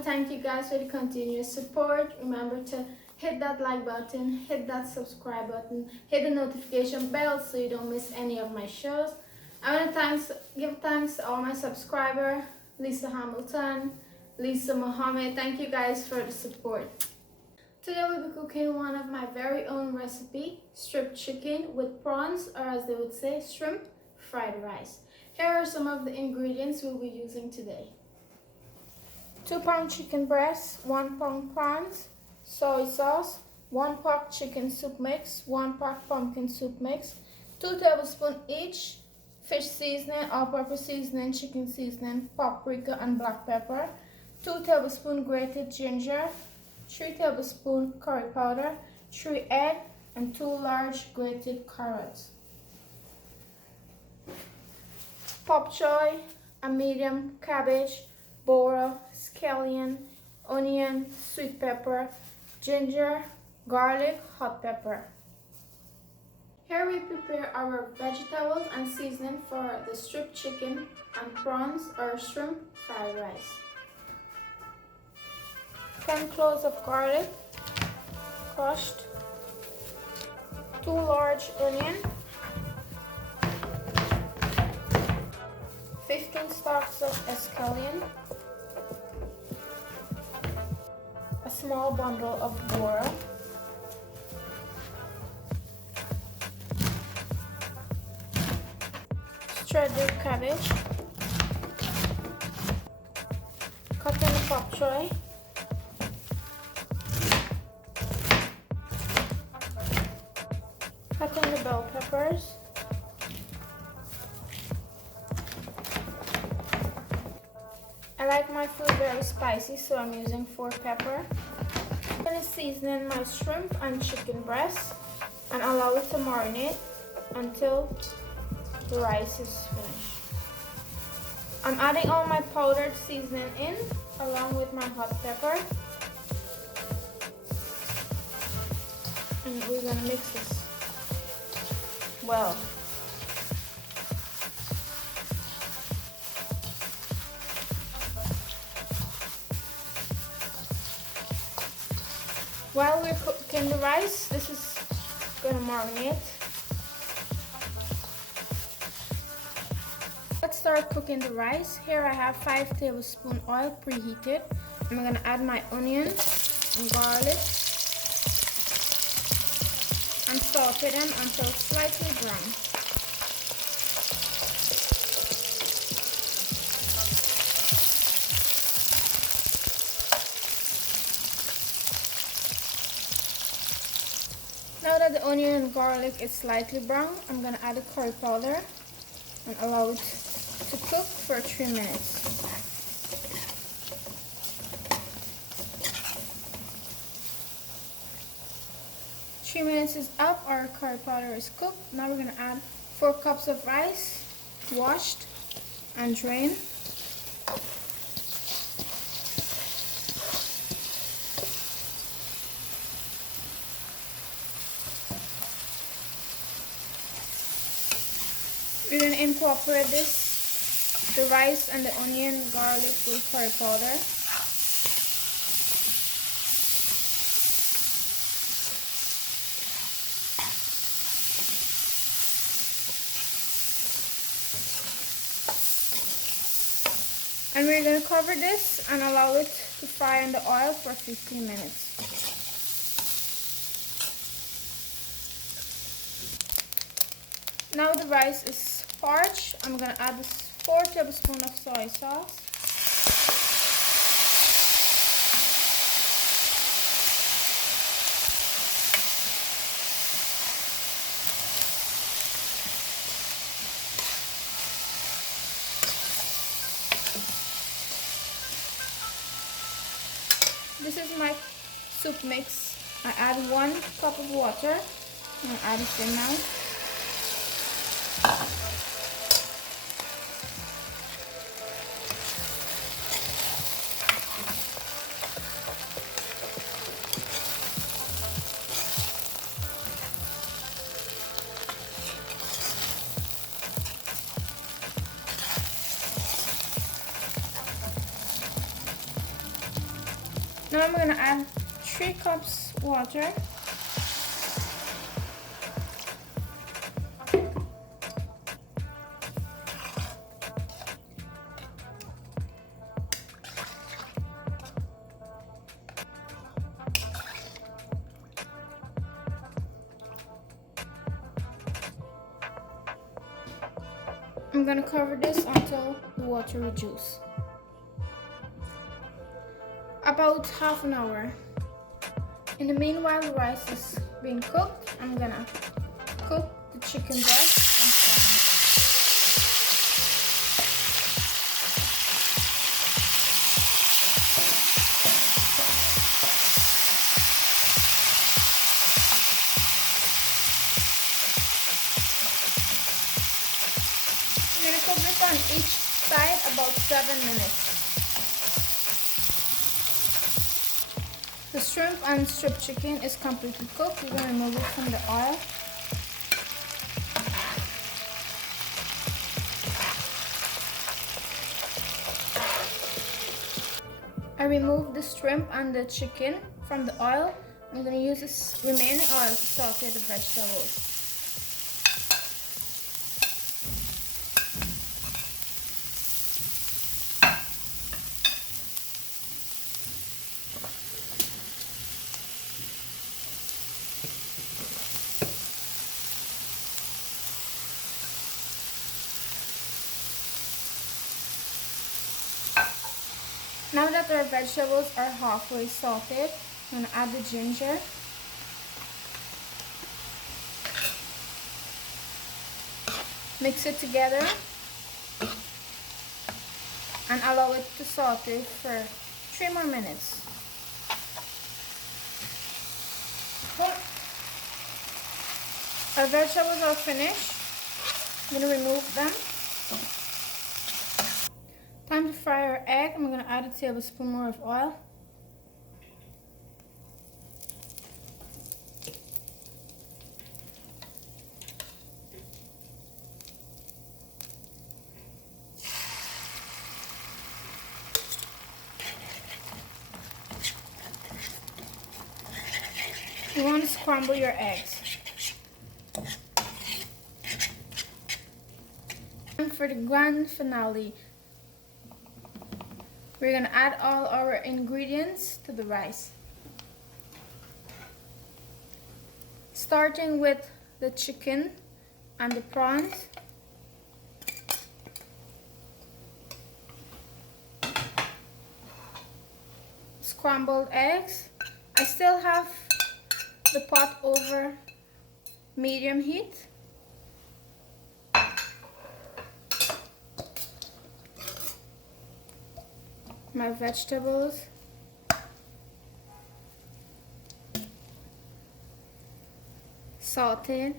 to thank you guys for the continuous support. Remember to hit that like button, hit that subscribe button, hit the notification bell so you don't miss any of my shows. I want to give thanks to all my subscribers, Lisa Hamilton, Lisa Mohammed. Thank you guys for the support. Today we'll be cooking one of my very own recipe, strip chicken with prawns, or as they would say, shrimp fried rice. Here are some of the ingredients we'll be using today. 2-pound chicken breast, 1 pound prawns, soy sauce, 1 pot chicken soup mix, 1 pot pumpkin soup mix, 2 tablespoons each fish seasoning, all-purpose seasoning, chicken seasoning, paprika and black pepper, 2 tablespoons grated ginger, 3 tablespoons curry powder, 3 eggs, and 2 large grated carrots. Pop choy, a medium cabbage, bora, scallion, onion, sweet pepper, ginger, garlic, hot pepper. Here we prepare our vegetables and seasoning for the strip chicken and prawns or shrimp fried rice. 10 cloves of garlic, crushed, 2 large onions, 15 stalks of scallion, a small bundle of bora, shredded cabbage, cut in the pop choy, cut in the bell peppers, I like my food very spicy, so I'm using 4 pepper. I'm going to season my shrimp and chicken breast and allow it to marinate until the rice is finished. I'm adding all my powdered seasoning in along with my hot pepper. And we're going to mix this well. While we're cooking the rice, this is going to marinate. Let's start cooking the rice. Here I have 5 tablespoons oil preheated. I'm going to add my onion and garlic and saute them until slightly brown. Now that the onion and garlic is slightly brown, I'm going to add the curry powder and allow it to cook for 3 minutes. Three minutes is up, our curry powder is cooked. Now we're going to add 4 cups of rice, washed and drained. We're going to incorporate the rice and the onion, garlic with curry powder. And we're going to cover this and allow it to fry in the oil for 15 minutes. Now the rice is parched. I'm going to add 4 tablespoons of soy sauce. This is my soup mix. I add 1 cup of water. I'm going to add it in now. Now I'm gonna add 3 cups water. I'm gonna cover this until the water reduces. About half an hour. In the meanwhile, the rice is being cooked. I'm gonna cook the chicken breast and prawns. I'm gonna cook this on each side about 7 minutes. The shrimp and strip chicken is completely cooked. We're going to remove it from the oil. I removed the shrimp and the chicken from the oil. I'm going to use this remaining oil to saute the vegetables. Now that our vegetables are halfway sauteed, I'm going to add the ginger. Mix it together and allow it to saute for 3 more minutes. Our vegetables are finished. I'm going to remove them. Time to fry our egg. I'm going to add a tablespoon more of oil. You want to scramble your eggs. And for the grand finale, we're going to add all our ingredients to the rice. Starting with the chicken and the prawns. Scrambled eggs. I still have the pot over medium heat. My vegetables. Sauteed.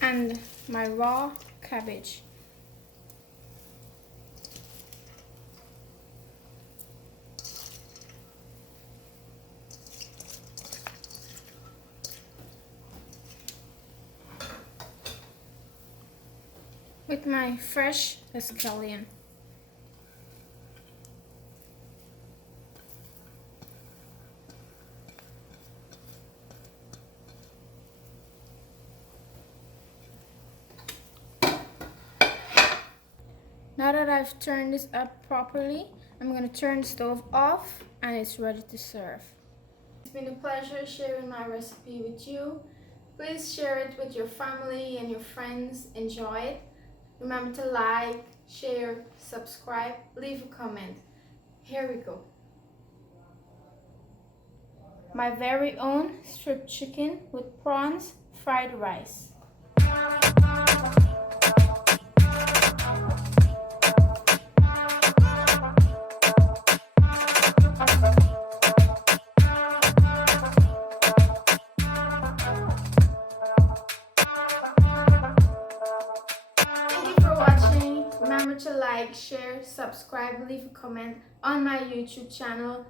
And my raw cabbage. With my fresh scallion. Now that I've turned this up properly, I'm going to turn the stove off and it's ready to serve. It's been a pleasure sharing my recipe with you. Please share it with your family and your friends. Enjoy it. Remember to like, share, subscribe, leave a comment. Here we go. My very own strip chicken with prawns, fried rice. Remember to like, share, subscribe, leave a comment on my YouTube channel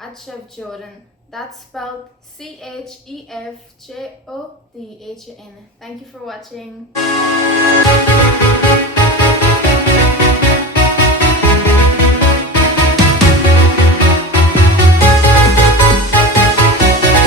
at Chef Jodhan. That's spelled Chefjodhan. Thank you for watching.